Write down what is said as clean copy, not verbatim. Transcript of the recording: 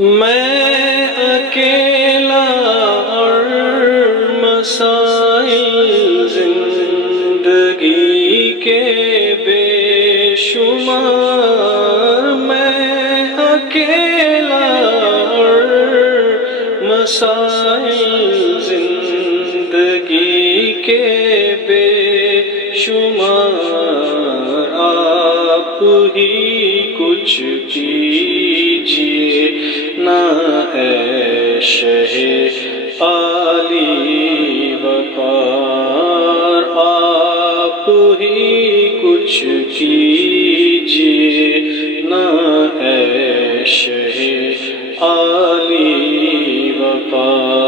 मैं अकेला और मसाइल जिंदगी के बेशुमार। मैं अकेला और मसाइल जिंदगी के बेशुमार। आप ही कुछ कीजिए ना है शहे आली वक़ार। आप ही कुछ कीजिए ना है शहे आली वक़ार।